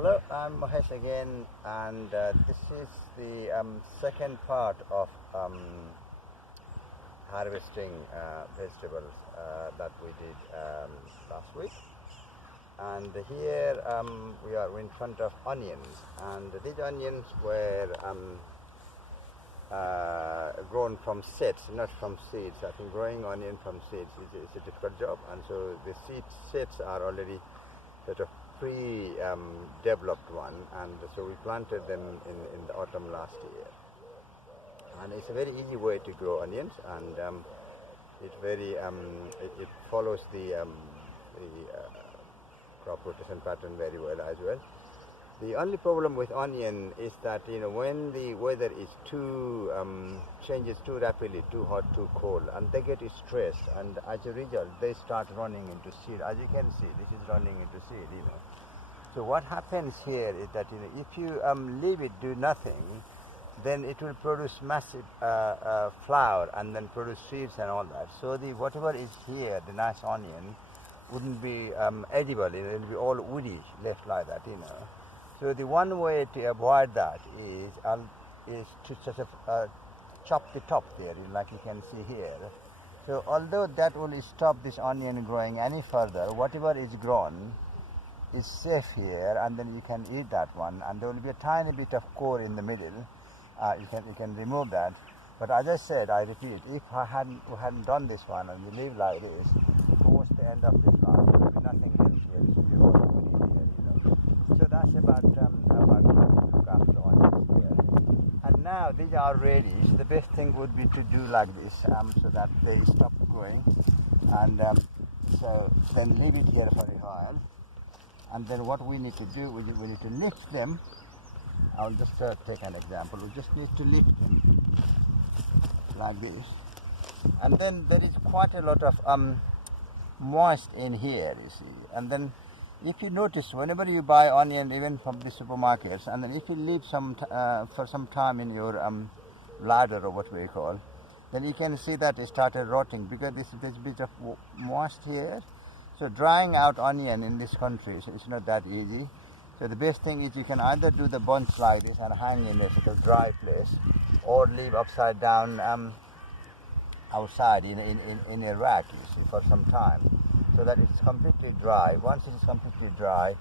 Hello, I'm Mahesh again, and this is the second part of harvesting vegetables that we did last week. And here we are in front of onions, and these onions were grown from seeds, not from seeds. I think growing onion from seeds is a difficult job, and so the seeds are already sort of pre-developed one, and so we planted them in the autumn last year. And it's a very easy way to grow onions, and it follows the crop rotation pattern very well as well. The only problem with onion is that when the weather is too changes too rapidly, too hot, too cold, and they get stressed, and as a result they start running into seed. As you can see, this is running into seed. So what happens here is that if you leave it do nothing, then it will produce massive flower and then produce seeds and all that. So the whatever is here, the nice onion, wouldn't be edible. It will be all woody, left like that. So the one way to avoid that is to sort of chop the top there, like you can see here. So although that will stop this onion growing any further, whatever is grown is safe here, and then you can eat that one. And there will be a tiny bit of core in the middle. You can remove that. But as I said, I repeat, if we hadn't done this one and we leave like this, towards the end of this line, there will be nothing else here. It will be all woody here. So that's about how to look after onions here. And now these are ready. So the best thing would be to do like this, so that they stop growing, and so then leave it here for a while. And then what we need to do, we need to lift them. I'll just take an example. We just need to lift them like this. And then there is quite a lot of moist in here, you see. And then if you notice, whenever you buy onion, even from the supermarkets, and then if you leave some for some time in your ladder or what we call, then you can see that it started rotting because there's a bit of moist here. So drying out onion in this country is not that easy. So the best thing is you can either do the bunch like this and hang in a sort of dry place, or leave upside down outside in a rack, you see, for some time, so that it's completely dry. Once it is completely dry,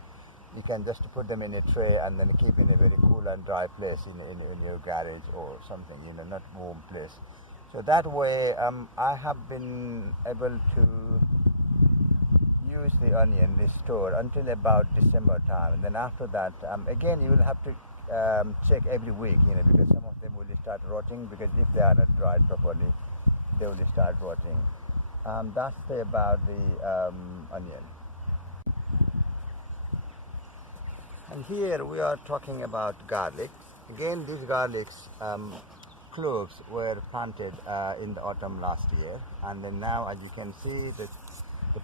you can just put them in a tray and then keep in a very cool and dry place in your garage or something, not warm place. So that way I have been able to use the onion, this store, until about December time, and then after that, again you will have to check every week, because some of them will start rotting, because if they are not dried properly, they will start rotting. That's about the onion. And here we are talking about garlic. Again, these garlics cloves were planted in the autumn last year, and then now, as you can see, the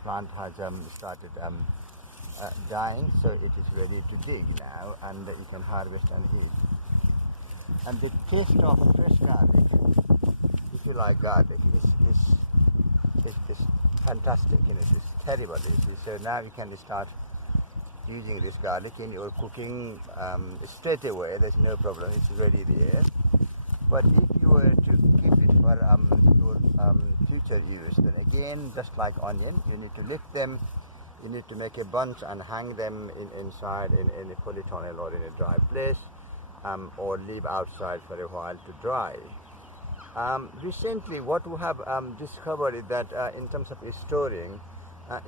plant has started dying, so it is ready to dig now, and you can harvest and eat. And the taste of fresh garlic, if you like garlic, is fantastic. It's terrible. So now you can start using this garlic in your cooking straight away. There's no problem. It's ready there. But if you were to keep it for your future use, then again, just like onion, you need to lift them, you need to make a bunch and hang them inside in a polytunnel or in a dry place, or leave outside for a while to dry. Recently, what we have discovered is that in terms of storing,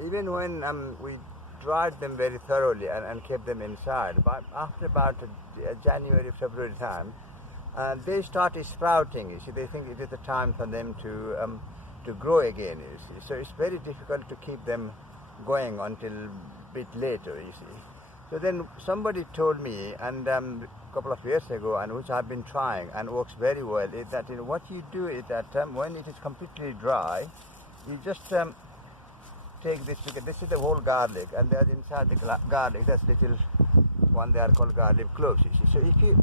even when we dried them very thoroughly and kept them inside, but after about January, February time, they start sprouting. You see, they think it is the time for them to grow again. You see, so it's very difficult to keep them going until a bit later. You see, so then somebody told me, and a couple of years ago, and which I've been trying and works very well, is that what you do is that when it is completely dry, you just take this. This is the whole garlic, and there's inside the garlic, there's little one. They are called garlic cloves. You see, so if you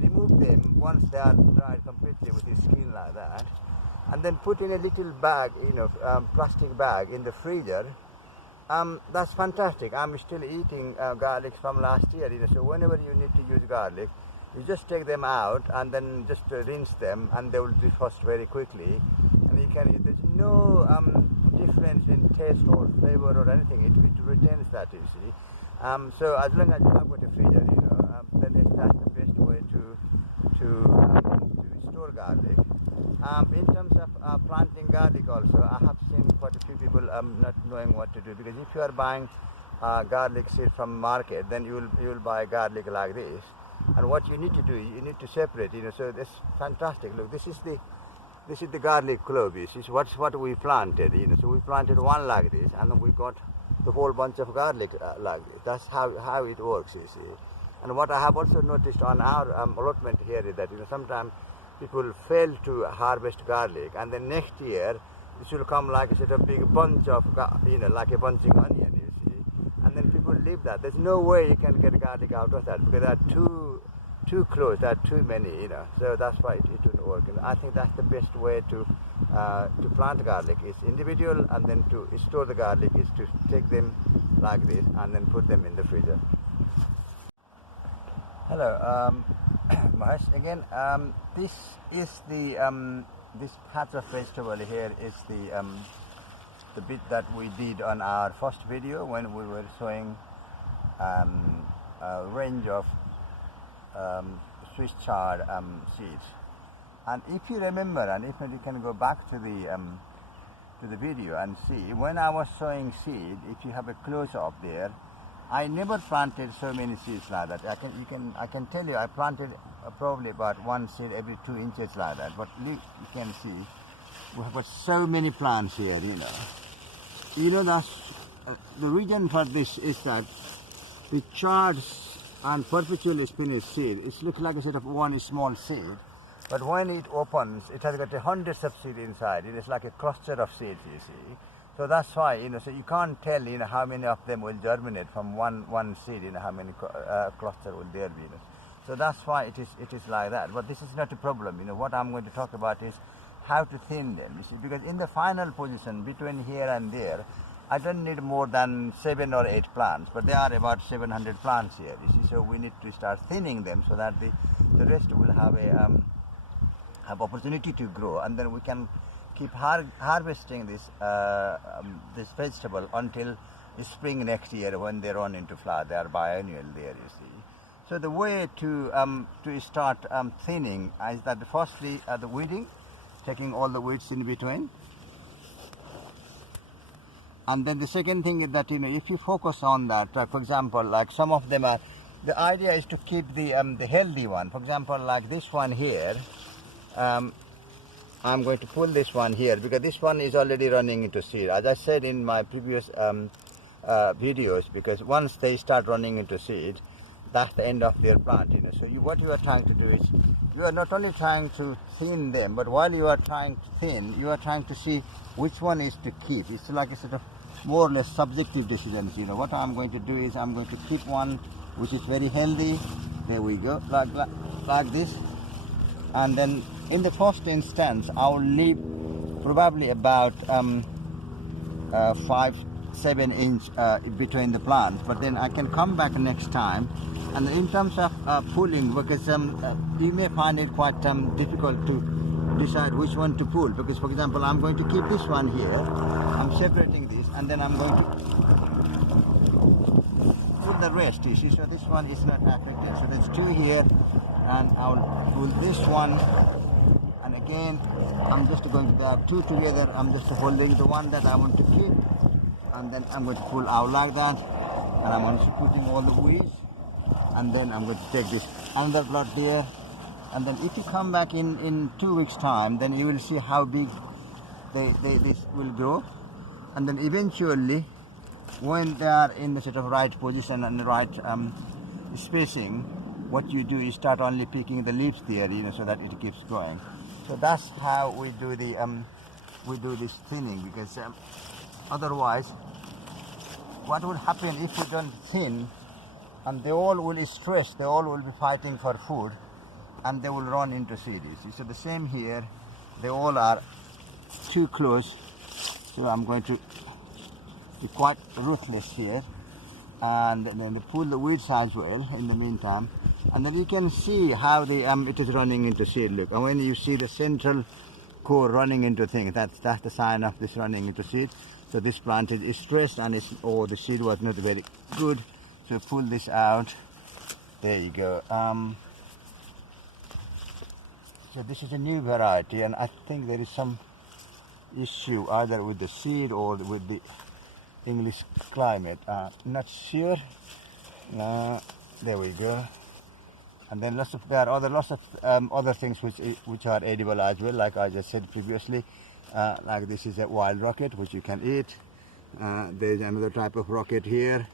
remove them once they are dried completely with the skin like that, and then put in a little bag, plastic bag in the freezer, That's fantastic. I'm still eating garlic from last year. So whenever you need to use garlic, you just take them out and then just rinse them, and they will defrost very quickly. And you can. There's no difference in taste or flavor or anything. It retains that. You see. So as long as you have got a freezer, then that's the best way to store garlic. In terms of planting garlic also, I have seen quite a few people not knowing what to do, because if you are buying garlic seed from market, then you will buy garlic like this, and what you need to do, you need to separate. So this fantastic. Look, this is the garlic clove. This is what we planted. So we planted one like this, and then we got the whole bunch of garlic like this. That's how it works. You see. And what I have also noticed on our allotment here is that sometimes people fail to harvest garlic, and then next year this will come like a sort of big bunch of, like a bunching onion, you see, and then people leave that. There's no way you can get garlic out of that, because they are too close, there are too many, so that's why it wouldn't work. And I think that's the best way to plant garlic is individual, and then to store the garlic is to take them like this and then put them in the freezer. Hello, Mahesh again. This is the this patch of vegetable here is the bit that we did on our first video when we were showing a range of Swiss chard seeds. And if you remember, and if you can go back to the video and see, when I was showing seed, if you have a close-up there, I never planted so many seeds like that. I can tell you, I planted probably about one seed every 2 inches like that. But you can see, we have got so many plants here. That's the reason for this is that the chards and perpetual spinach seed, it looks like a sort of one small seed, but when it opens, it has got hundreds of seeds inside. It is like a cluster of seeds, you see. So that's why, so you can't tell, how many of them will germinate from one seed, how many cluster will there be. So that's why it is like that. But this is not a problem. What I'm going to talk about is how to thin them. You see, because in the final position between here and there, I don't need more than 7 or 8 plants, but there are about 700 plants here. You see, so we need to start thinning them so that the rest will have opportunity to grow, and then we can keep harvesting this vegetable until spring next year when they run into flower. They are biennial there, you see. So the way to start thinning is that firstly the weeding, taking all the weeds in between, and then the second thing is that if you focus on that, for example, like some of them are, the idea is to keep the healthy one. For example, like this one here. I'm going to pull this one here because this one is already running into seed. As I said in my previous videos, because once they start running into seed, that's the end of their plant. So what you are trying to do is, you are not only trying to thin them, but while you are trying to thin, you are trying to see which one is to keep. It's like a sort of more or less subjective decisions. What I'm going to do is I'm going to keep one which is very healthy. There we go, like this. And then in the first instance, I will leave probably about 5-7 inch between the plants, but then I can come back next time. And in terms of pulling, because you may find it quite difficult to decide which one to pull, because for example, I'm going to keep this one here, I'm separating this, and then I'm going to pull the rest, you see, so this one is not affected. So there's 2 here, and I'll pull this one, and again I'm just going to grab 2 together. I'm just holding the one that I want to keep, and then I'm going to pull out like that, and I'm also putting all the weeds, and then I'm going to take this another plot there, and then if you come back in 2 weeks time, then you will see how big this will grow, and then eventually when they are in the sort of right position and the right spacing, what you do is start only picking the leaves there, so that it keeps growing. So that's how we do this thinning, because otherwise, what will happen if you don't thin, and they all will stress, they all will be fighting for food, and they will run into seed. So the same here, they all are too close. So I'm going to They're quite ruthless here, and then they pull the weeds as well in the meantime, and then you can see how it is running into seed. Look, and when you see the central core running into things, that's the sign of this running into seed. So this plant is stressed, and the seed was not very good. So pull this out. There you go. So this is a new variety, and I think there is some issue either with the seed or with the English climate. Not sure. There we go. And then there are lots of other things which are edible as well, like I just said previously. Like this is a wild rocket which you can eat. There's another type of rocket here,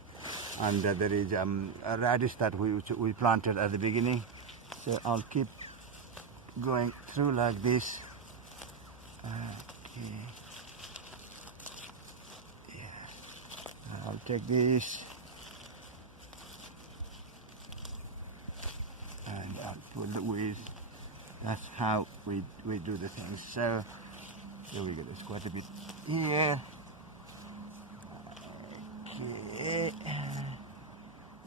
and there is a radish that we planted at the beginning. So I'll keep going through like this. Okay. Yeah. I'll take this and I'll pull the weeds. That's how we do the things. So here we go. There's quite a bit here. Okay.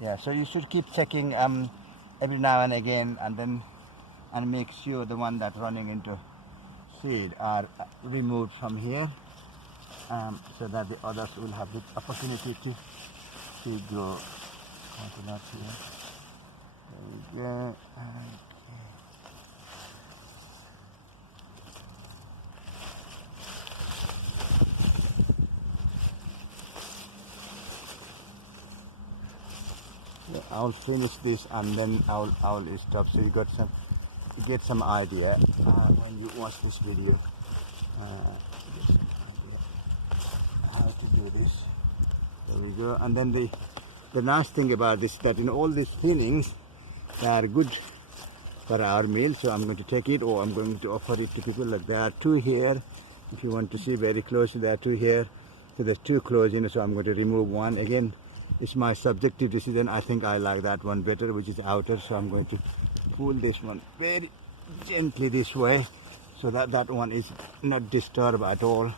Yeah. So you should keep checking every now and again, and make sure the one that's running into seed are removed from here, so that the others will have the opportunity to grow. Quite a lot here. There we go. Okay. Yeah, I'll finish this and then I'll stop, so you get some idea when you watch this video how to do this. There we go. And then the nice thing about this, that in all these thinnings, they are good for our meal. So I'm going to take it, or I'm going to offer it to people. Like there are two here. If you want to see very closely, there are two here. So there's two close, so I'm going to remove one. Again, it's my subjective decision. I think I like that one better, which is outer. So I'm going to pull this one very gently this way, so that one is not disturbed at all.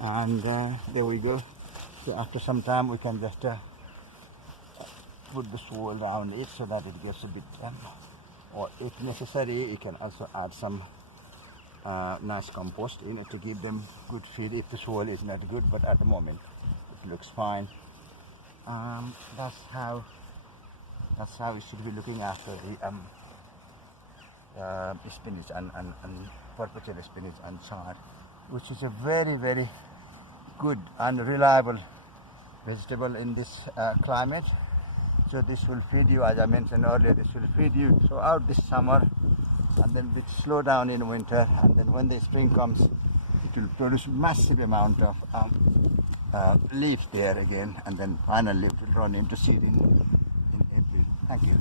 And there we go. So after some time we can just put the soil down it, so that it gets a bit or if necessary you can also add some nice compost in it to give them good feed if the soil is not good, but at the moment it looks fine. That's how we should be looking after the spinach and perpetual spinach and chard, which is a very, very good and reliable vegetable in this climate. So this will feed you, as I mentioned earlier, this will feed you throughout this summer, and then it slow down in winter, and then when the spring comes it will produce massive amount of leaves there again, and then finally it will run into seed in April. Thank you.